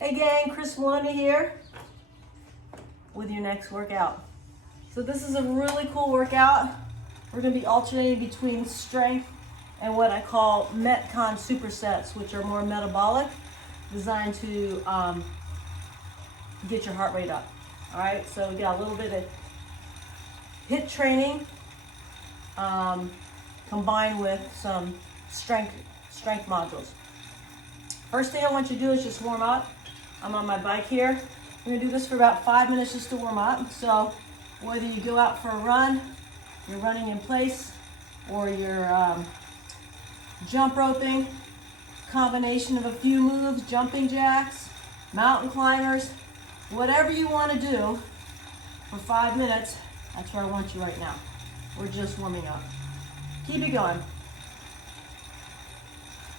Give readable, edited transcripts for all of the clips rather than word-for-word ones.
Hey gang, Chris Maloney here with your next workout. So this is a really cool workout. We're going to be alternating between strength and what I call METCON supersets, which are more metabolic, designed to get your heart rate up. All right, so we got a little bit of HIIT training combined with some strength modules. First thing I want you to do is just warm up. I'm on my bike here. We're gonna do this for about 5 minutes just to warm up. So whether you go out for a run, you're running in place, or you're jump roping, combination of a few moves, jumping jacks, mountain climbers, whatever you want to do for 5 minutes, that's where I want you right now. We're just warming up. Keep it going.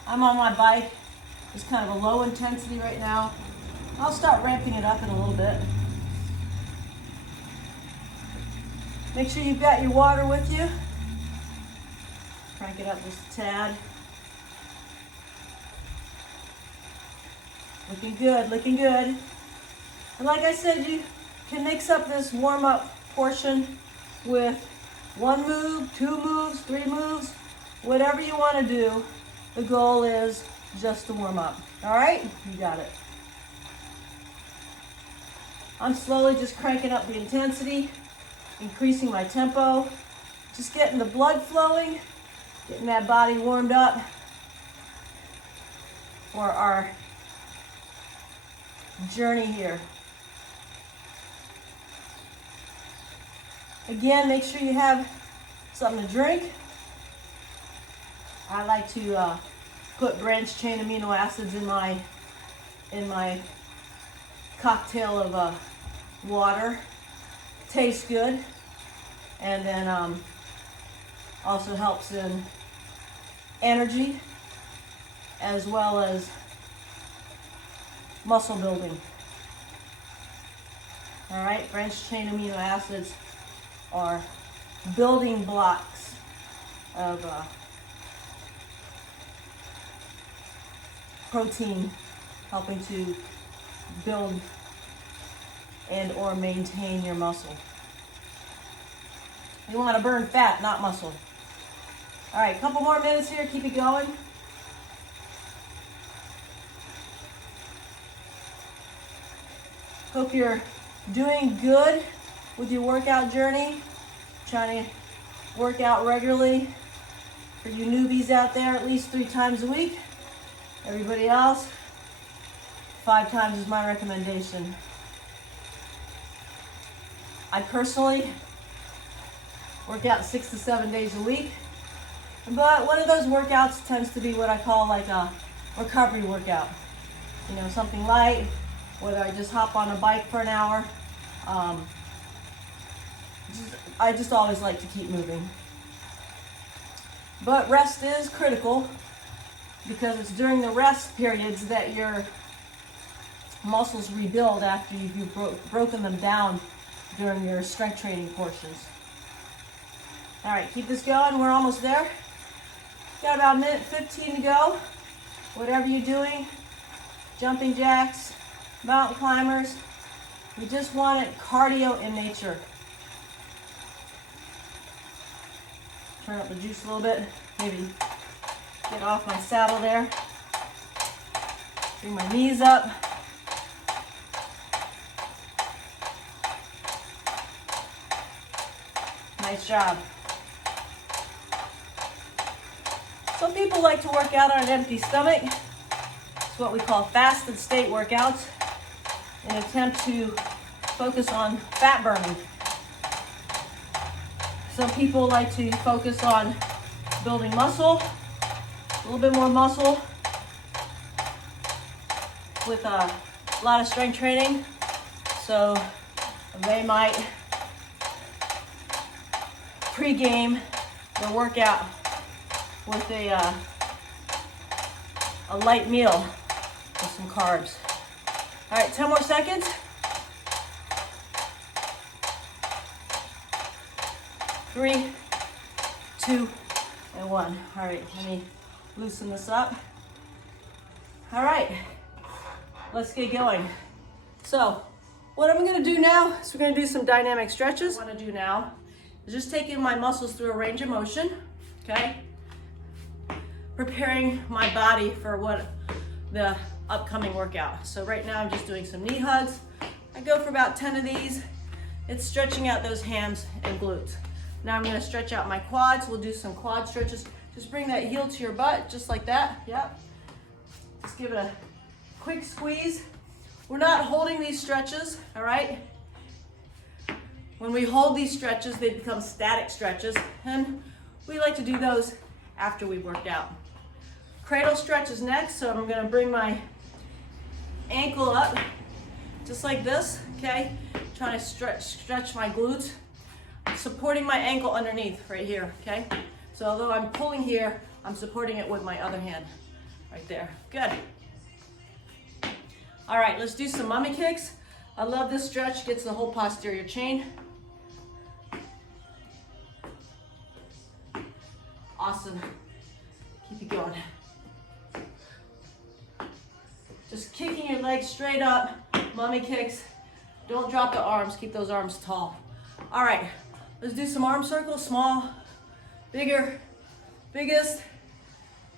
I'm on my bike. It's kind of a low intensity right now. I'll start ramping it up in a little bit. Make sure you've got your water with you. Crank it up just a tad. Looking good, looking good. And like I said, you can mix up this warm-up portion with 1 move, 2 moves, 3 moves, whatever you want to do. The goal is just to warm up. All right? You got it. I'm slowly just cranking up the intensity, increasing my tempo, just getting the blood flowing, getting that body warmed up for our journey here. Again, make sure you have something to drink. I like to put branched chain amino acids in my cocktail of water. Tastes good, and then also helps in energy as well as muscle building. All right, branched chain amino acids are building blocks of protein, helping to build and or maintain your muscle. You want to burn fat, not muscle. All right, a couple more minutes here. Keep it going. Hope you're doing good with your workout journey. Trying to work out regularly. For you newbies out there, at least 3 times a week. Everybody else, 5 times is my recommendation. I personally work out 6 to 7 days a week, but one of those workouts tends to be what I call like a recovery workout. You know, something light, whether I just hop on a bike for an hour. I just always like to keep moving. But rest is critical, because it's during the rest periods that your muscles rebuild after you've broken them down during your strength training portions. All right, keep this going. We're almost there. Got about 1:15 minutes to go. Whatever you're doing, jumping jacks, mountain climbers, we just want it cardio in nature. Turn up the juice a little bit. Maybe get off my saddle there. Bring my knees up. Nice job. Some people like to work out on an empty stomach. It's what we call fasted state workouts, in an attempt to focus on fat burning. Some people like to focus on building muscle, a little bit more muscle with a lot of strength training. So they might pre-game their workout with a light meal with some carbs. All right, 10 more seconds. 3, 2, and 1. All right, let me loosen this up. All right, let's get going. So what I'm gonna do now is we're gonna do some dynamic stretches. What I wanna do now is just taking my muscles through a range of motion, okay? Preparing my body for what the upcoming workout. So right now I'm just doing some knee hugs. I go for about 10 of these. It's stretching out those hams and glutes. Now I'm gonna stretch out my quads. We'll do some quad stretches. Just bring that heel to your butt, just like that, yep. Just give it a quick squeeze. We're not holding these stretches, all right? When we hold these stretches, they become static stretches, and we like to do those after we've worked out. Cradle stretch is next, so I'm gonna bring my ankle up, just like this, okay? Trying to stretch my glutes, supporting my ankle underneath right here, okay? So although I'm pulling here, I'm supporting it with my other hand, right there. Good. All right, let's do some mummy kicks. I love this stretch, gets the whole posterior chain. Awesome. Keep it going. Just kicking your legs straight up, mummy kicks. Don't drop the arms, keep those arms tall. All right, let's do some arm circles, small, bigger, biggest.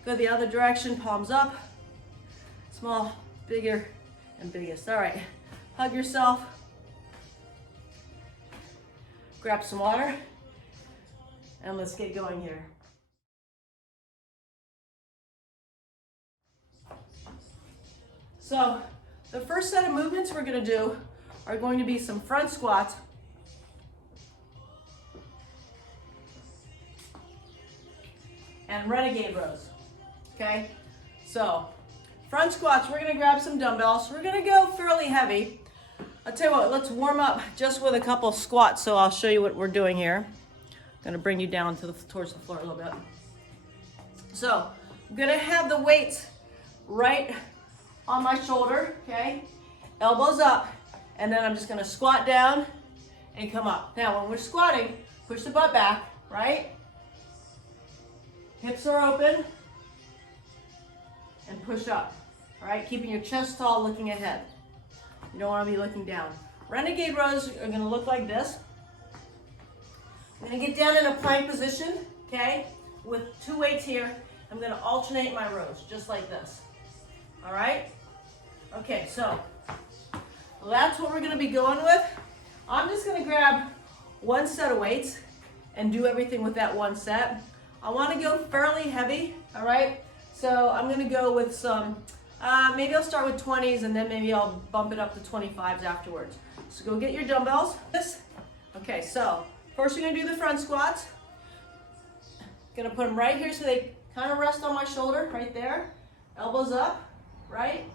Go the other direction, palms up. Small, bigger, and biggest. All right, hug yourself. Grab some water, and let's get going here. So the first set of movements we're gonna do are going to be some front squats. And renegade rows, okay? So front squats, we're gonna grab some dumbbells. We're gonna go fairly heavy. I'll tell you what, let's warm up just with a couple squats, so I'll show you what we're doing here. I'm gonna bring you down to towards the floor a little bit. So I'm gonna have the weights right on my shoulder, okay? Elbows up, and then I'm just gonna squat down and come up. Now, when we're squatting, push the butt back, right? Hips are open, and push up, all right? Keeping your chest tall, looking ahead. You don't wanna be looking down. Renegade rows are gonna look like this. I'm gonna get down in a plank position, okay? With two weights here. I'm gonna alternate my rows, just like this. All right? Okay, so that's what we're gonna be going with. I'm just gonna grab one set of weights and do everything with that one set. I wanna go fairly heavy, all right? So I'm gonna go with some, maybe I'll start with 20s and then maybe I'll bump it up to 25s afterwards. So go get your dumbbells. Okay, so first we're gonna do the front squats. Gonna put them right here so they kind of rest on my shoulder, right there. Elbows up. Right?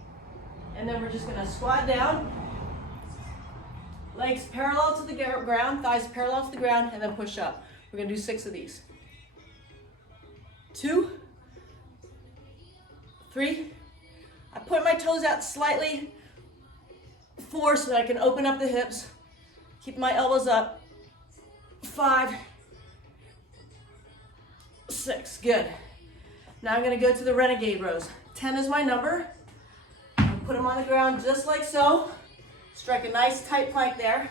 And then we're just gonna squat down, legs parallel to the ground, thighs parallel to the ground, and then push up. We're gonna do 6 of these. 2, 3, I put my toes out slightly, 4 so that I can open up the hips, keep my elbows up, 5, 6, good. Now I'm gonna go to the renegade rows. 10 is my number. Put them on the ground just like so. Strike a nice tight plank there.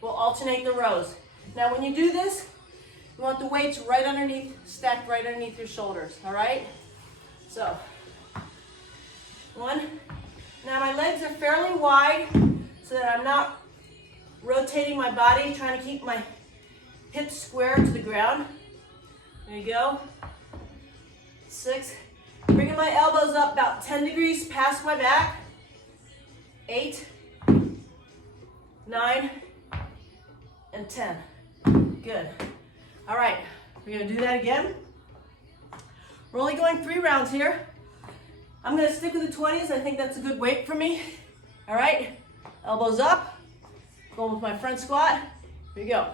We'll alternate the rows. Now when you do this, you want the weights right underneath, stacked right underneath your shoulders, all right? So, 1. Now my legs are fairly wide so that I'm not rotating my body, trying to keep my hips square to the ground. There you go. 6. Bringing my elbows up about 10 degrees past my back. 8, 9, and 10. Good. All right, we're gonna do that again. We're only going 3 rounds here. I'm gonna stick with the 20s. I think that's a good weight for me. All right, elbows up. Going with my front squat. Here we go.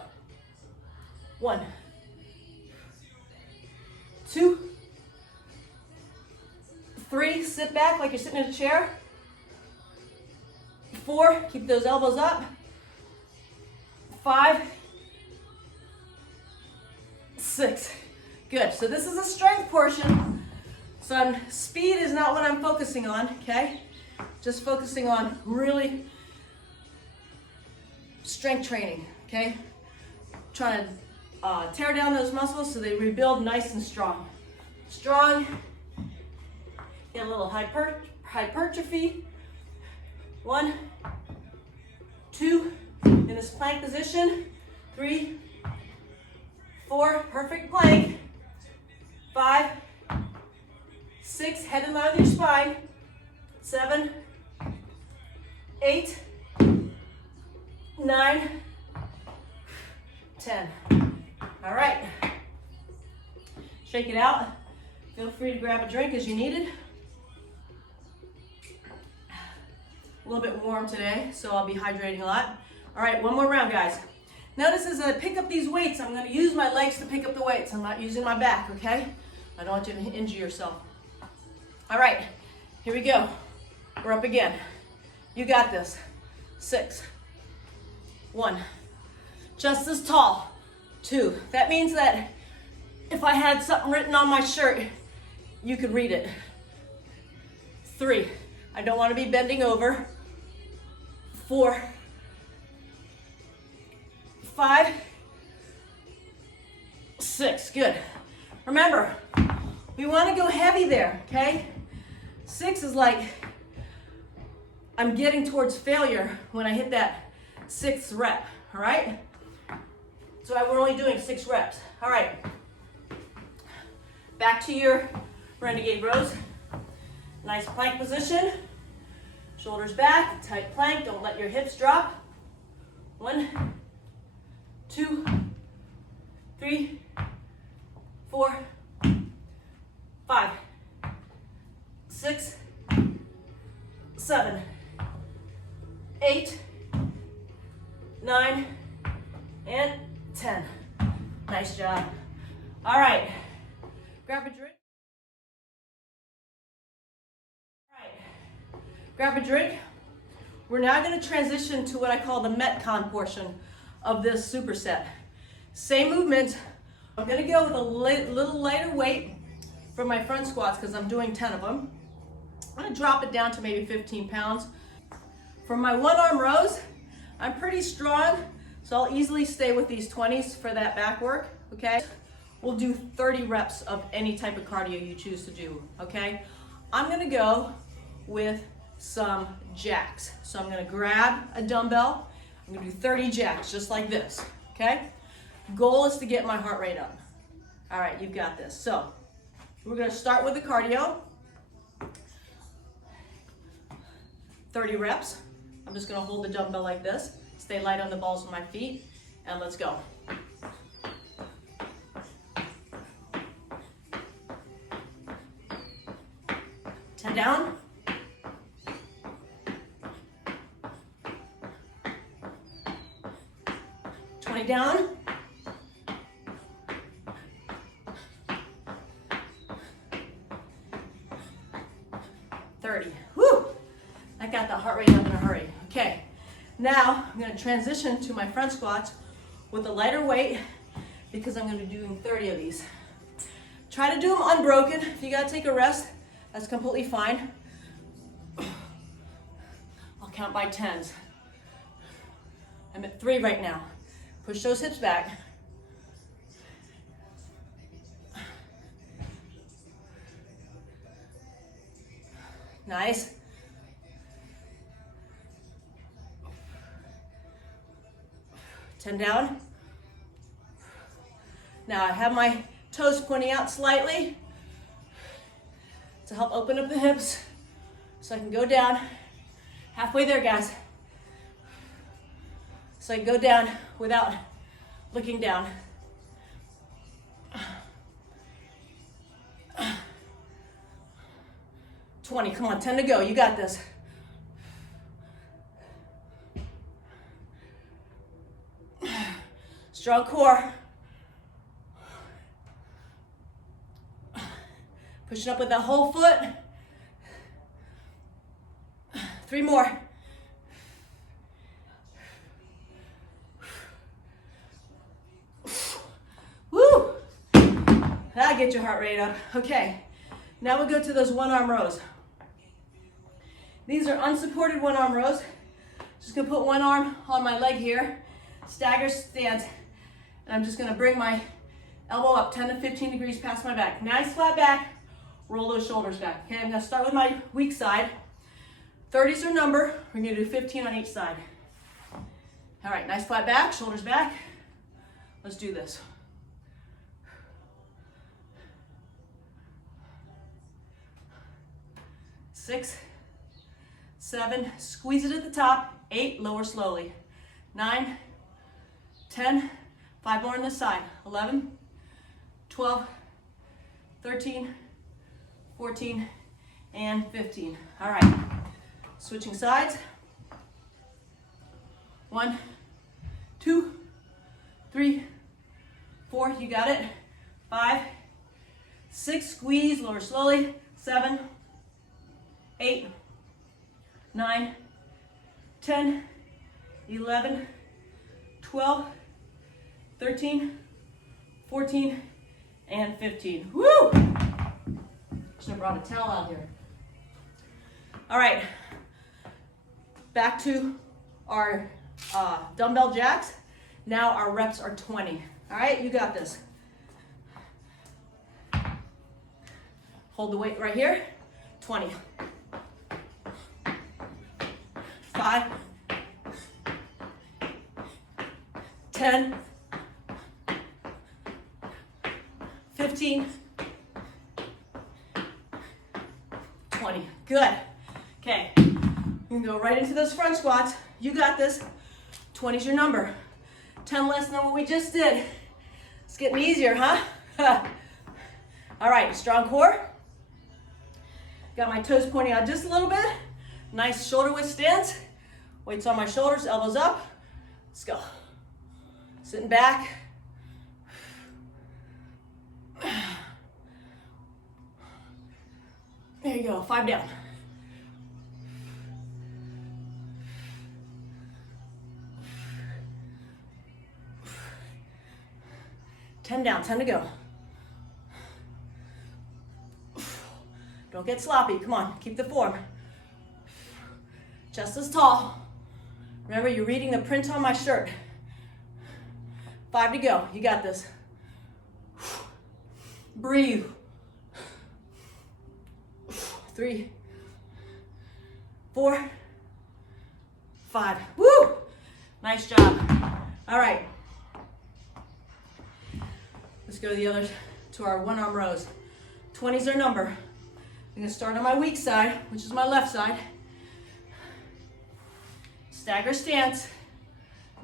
1, 2, 3, sit back like you're sitting in a chair. 4, keep those elbows up. 5, 6, good. So this is a strength portion. So speed is not what I'm focusing on, okay? just focusing on really strength training, okay? Trying to tear down those muscles so they rebuild nice and strong. Strong, get a little hypertrophy. 1, 2, in this plank position. 3, 4, perfect plank. 5, 6, head in line with your spine. 7, 8, 9, 10. All right. Shake it out. Feel free to grab a drink as you need it. A little bit warm today, so I'll be hydrating a lot. All right, one more round, guys. Notice as I pick up these weights, I'm going to use my legs to pick up the weights. I'm not using my back, okay? I don't want you to injure yourself. All right, here we go. We're up again. You got this. 6, 1, just as tall. 2, that means that if I had something written on my shirt, you could read it. 3, I don't want to be bending over. 4, 5, 6, good. Remember, we want to go heavy there, okay? 6 is like I'm getting towards failure when I hit that 6th rep, all right? So we're only doing 6 reps. All right, back to your renegade rows. Nice plank position, shoulders back, tight plank, don't let your hips drop. 1, 2, 3, 4, 5, 6, 7, 8, 9, and 10. Nice job. All right, grab a drink. All right, grab a drink. We're now going to transition to what I call the METCON portion of this superset. Same movement. I'm going to go with a little lighter weight for my front squats because I'm doing 10 of them. I'm going to drop it down to maybe 15 pounds. For my one arm rows, I'm pretty strong, so I'll easily stay with these 20s for that back work, okay? We'll do 30 reps of any type of cardio you choose to do, okay? I'm going to go with some jacks. So I'm going to grab a dumbbell. I'm going to do 30 jacks just like this, okay? Goal is to get my heart rate up. All right, you've got this. So we're going to start with the cardio. 30 reps. I'm just going to hold the dumbbell like this. Stay light on the balls of my feet, and let's go. Ten down. 20 down. 30. Whew! I got the heart rate up in a hurry. Okay, now I'm going to transition to my front squats with a lighter weight because I'm going to be doing 30 of these. Try to do them unbroken. If you got to take a rest, that's completely fine. I'll count by 10s. I'm at 3 right now. Push those hips back. Nice. Ten down. Now I have my toes pointing out slightly to help open up the hips so I can go down. Halfway there, guys. So I can go down without looking down. $20, come on, 10 to go, you got this. Strong core. Pushing up with that whole foot. 3 more. Woo! That'll get your heart rate up. Okay, now we'll go to those one arm rows. These are unsupported one arm rows. Just gonna put one arm on my leg here, stagger stance, and I'm just gonna bring my elbow up 10 to 15 degrees past my back. Nice flat back, roll those shoulders back. Okay, I'm gonna start with my weak side. 30's our number, we're gonna do 15 on each side. All right, nice flat back, shoulders back. Let's do this. 6, 7, squeeze it at the top. 8, lower slowly. 9, 10, 5 more on this side. 11, 12, 13, 14, and 15. All right, switching sides. 1, 2, 3, 4, you got it. 5, 6, squeeze, lower slowly. 7, 8, 9, 10, 11, 12, 13, 14, and 15. Woo! Should have brought a towel out here. All right, back to our dumbbell jacks. Now our reps are 20. All right, you got this. Hold the weight right here. 20. 5, 10, 15, 20. Good. Okay, you can go right into those front squats. You got this. 20 is your number. 10 less than what we just did. It's getting easier, huh? All right, strong core. Got my toes pointing out just a little bit. Nice shoulder width stance. Weights on my shoulders, elbows up. Let's go. Sitting back. There you go, 5 down. Ten down, 10 to go. Don't get sloppy, come on, keep the form. Just as tall. Remember, you're reading the print on my shirt. 5 to go, you got this. Breathe. 3, 4, 5. Woo! Nice job. All right. Let's go to the others, to our one arm rows. 20 is our number. I'm gonna start on my weak side, which is my left side. Stagger stance.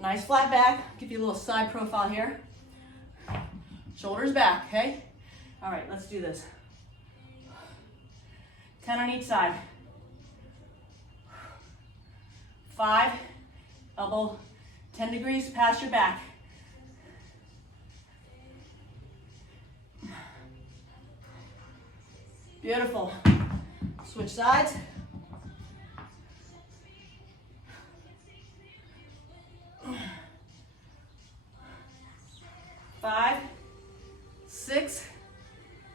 Nice flat back. Give you a little side profile here. Shoulders back, okay? All right, let's do this. 10 on each side. 5, elbow 10 degrees past your back. Beautiful. Switch sides. Five, 6,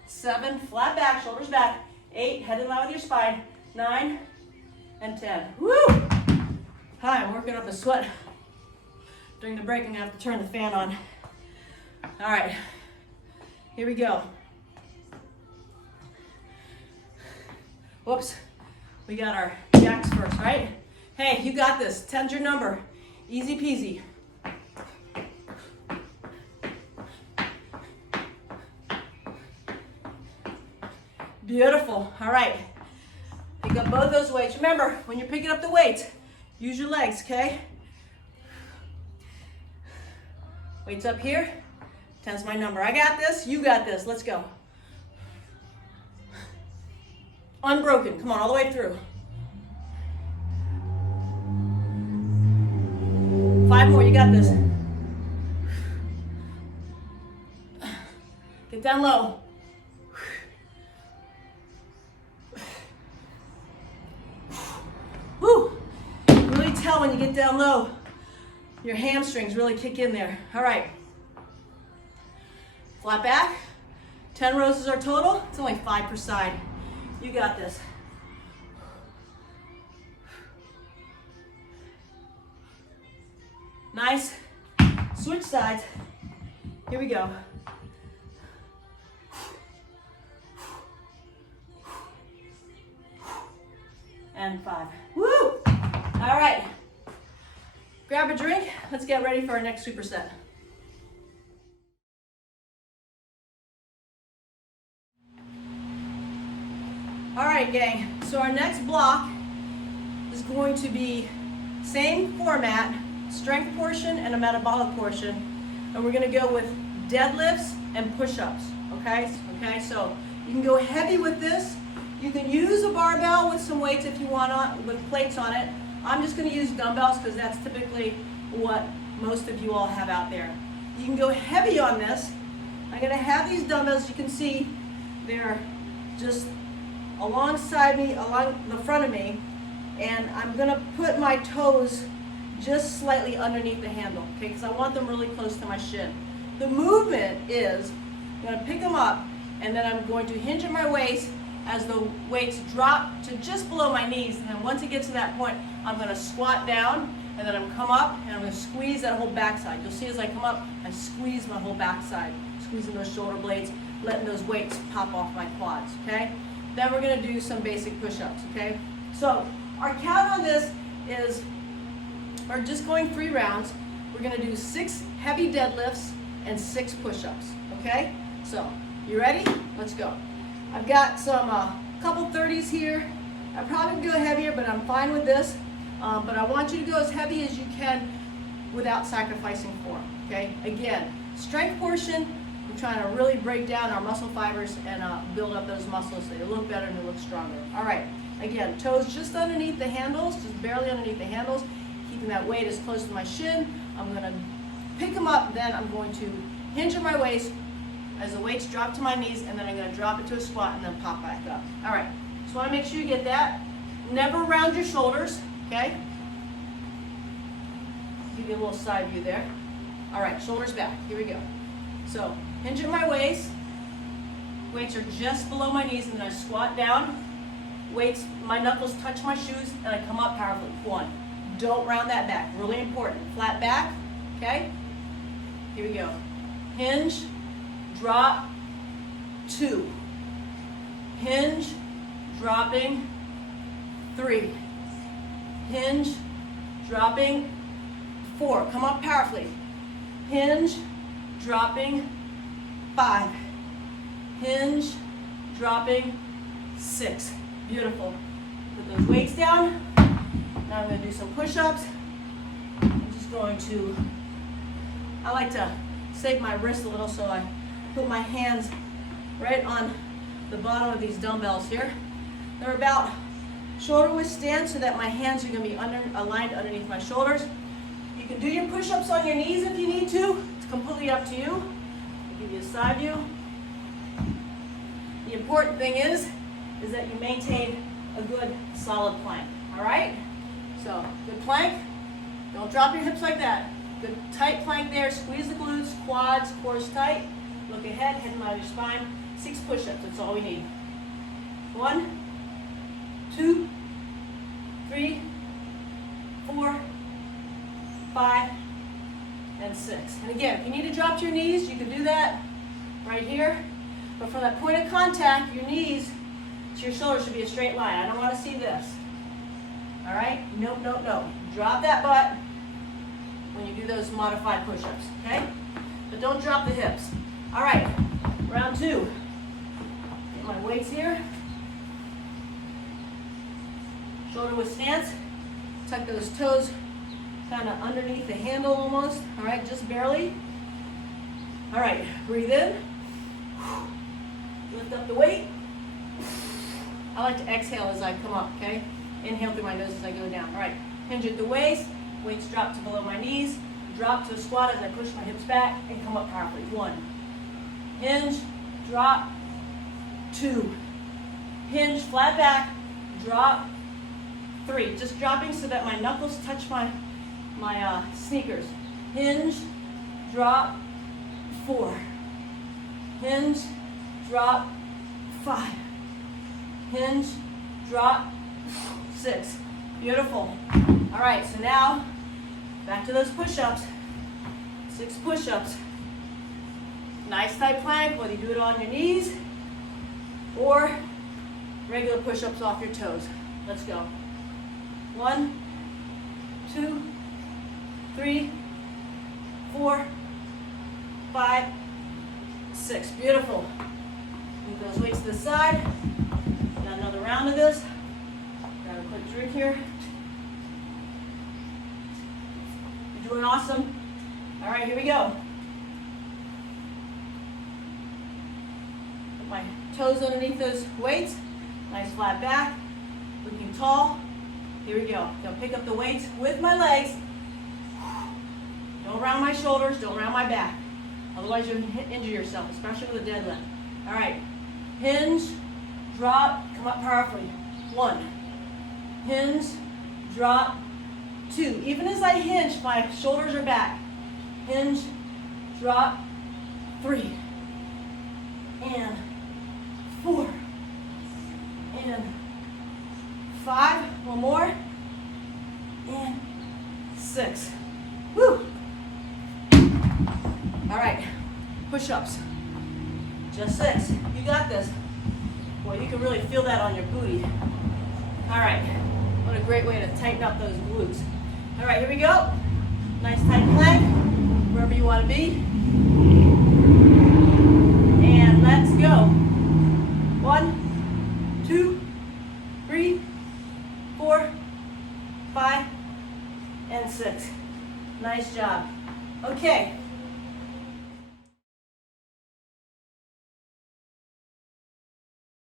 7, flat back, shoulders back. 8, head in line with your spine. 9, and 10. Woo! Hi, I'm working up a sweat. During the break, I'm gonna have to turn the fan on. All right, here we go. Whoops, we got our jacks first, right? Hey, you got this. 10's your number. Easy peasy. Beautiful. All right. Pick up both those weights. Remember, when you're picking up the weights, use your legs, okay? Weights up here. 10's my number. I got this. You got this. Let's go. Unbroken. Come on, all the way through. 5 more. You got this. Get down low. Woo! Really tell when you get down low. Your hamstrings really kick in there. All right. Flat back. 10 rows is our total. It's only 5 per side. You got this. Nice. Switch sides. Here we go. And 5. Woo! All right. Grab a drink. Let's get ready for our next superset. All right, gang. So our next block is going to be same format, strength portion and a metabolic portion. And we're going to go with deadlifts and push-ups. Okay? Okay, so you can go heavy with this. You can use a barbell with some weights if you want, with plates on it. I'm just going to use dumbbells because that's typically what most of you all have out there. You can go heavy on this. I'm going to have these dumbbells. You can see they're just alongside me, along the front of me, and I'm going to put my toes just slightly underneath the handle, okay, because I want them really close to my shin. The movement is, I'm going to pick them up, and then I'm going to hinge at my waist as the weights drop to just below my knees, and then once it gets to that point, I'm going to squat down, and then I'm come up, and I'm going to squeeze that whole backside. You'll see as I come up, I squeeze my whole backside, squeezing those shoulder blades, letting those weights pop off my quads, okay? Then we're going to do some basic push-ups, okay? So our count on this is, we're just going 3 rounds. We're going to do 6 heavy deadlifts and 6 push-ups, okay? So, you ready? Let's go. I've got some couple 30s here. I probably could go heavier, but I'm fine with this. But I want you to go as heavy as you can without sacrificing form, okay? Again, strength portion, we're trying to really break down our muscle fibers and build up those muscles so they look better and they look stronger. All right, again, toes just underneath the handles, just barely underneath the handles, keeping that weight as close to my shin. I'm going to pick them up, then I'm going to hinge at my waist as the weights drop to my knees, and then I'm going to drop it to a squat and then pop back up. All right, just want to make sure you get that. Never round your shoulders, okay? Give you a little side view there. All right, shoulders back. Here we go. So, hinge at my waist. Weights are just below my knees, and then I squat down. Weights, my knuckles touch my shoes, and I come up powerfully. 1. Don't round that back. Really important. Flat back, okay? Here we go. Hinge, drop, 2. Hinge, dropping, 3. Hinge, dropping, 4. Come up powerfully. Hinge, dropping, 5. Hinge, dropping, 6. Beautiful. Put those weights down. Now I'm going to do some push-ups. I'm just going to, I like to save my wrist a little, so I put my hands right on the bottom of these dumbbells here. They're about shoulder width stance so that my hands are going to be aligned underneath my shoulders. You can do your push-ups on your knees if you need to. It's completely up to you. I'll give you a side view. The important thing is that you maintain a good solid plank. All right? So, good plank. Don't drop your hips like that. Good tight plank there. Squeeze the glutes, quads, cores tight. Look ahead, head in line with your spine. 6 push-ups, that's all we need. 1, 2, 3, 4, 5, and 6. And again, if you need to drop to your knees, you can do that right here. But from that point of contact, your knees to your shoulders should be a straight line. I don't want to see this. All right? Nope, nope, nope. Drop that butt when you do those modified push-ups, okay? But don't drop the hips. All right, round 2. Get my weights here. Shoulder width stance. Tuck those toes kind of underneath the handle almost. All right, just barely. All right, breathe in. Lift up the weight. I like to exhale as I come up, okay? Inhale through my nose as I go down. All right, hinge at the waist. Weights drop to below my knees. Drop to a squat as I push my hips back and come up powerfully. 1. Hinge, drop, 2. Hinge, flat back, drop, 3. Just dropping so that my knuckles touch my sneakers. Hinge, drop, 4. Hinge, drop, 5. Hinge, drop, 6. Beautiful. All right, so now Back to those push-ups. 6 push-ups. Nice tight plank, whether you do it on your knees or regular push-ups off your toes. Let's go. 1, 2, 3, 4, 5, 6. Beautiful. Move those weights to the side. Got another round of this. Grab a quick drink here. You're doing awesome. All right, here we go. Put my toes underneath those weights. Nice flat back. Looking tall. Here we go. Gonna pick up the weights with my legs. Don't round my shoulders, don't round my back. Otherwise you'll injure yourself, especially with a deadlift. All right, hinge, drop, come up powerfully. 1, hinge, drop, 2. Even as I hinge, my shoulders are back. Hinge, drop, 3, and 4, and 5, one more, and 6. Woo! All right, push-ups, just 6. You got this. Boy, you can really feel that on your booty. All right, what a great way to tighten up those glutes. All right, here we go. Nice tight plank, wherever you want to be.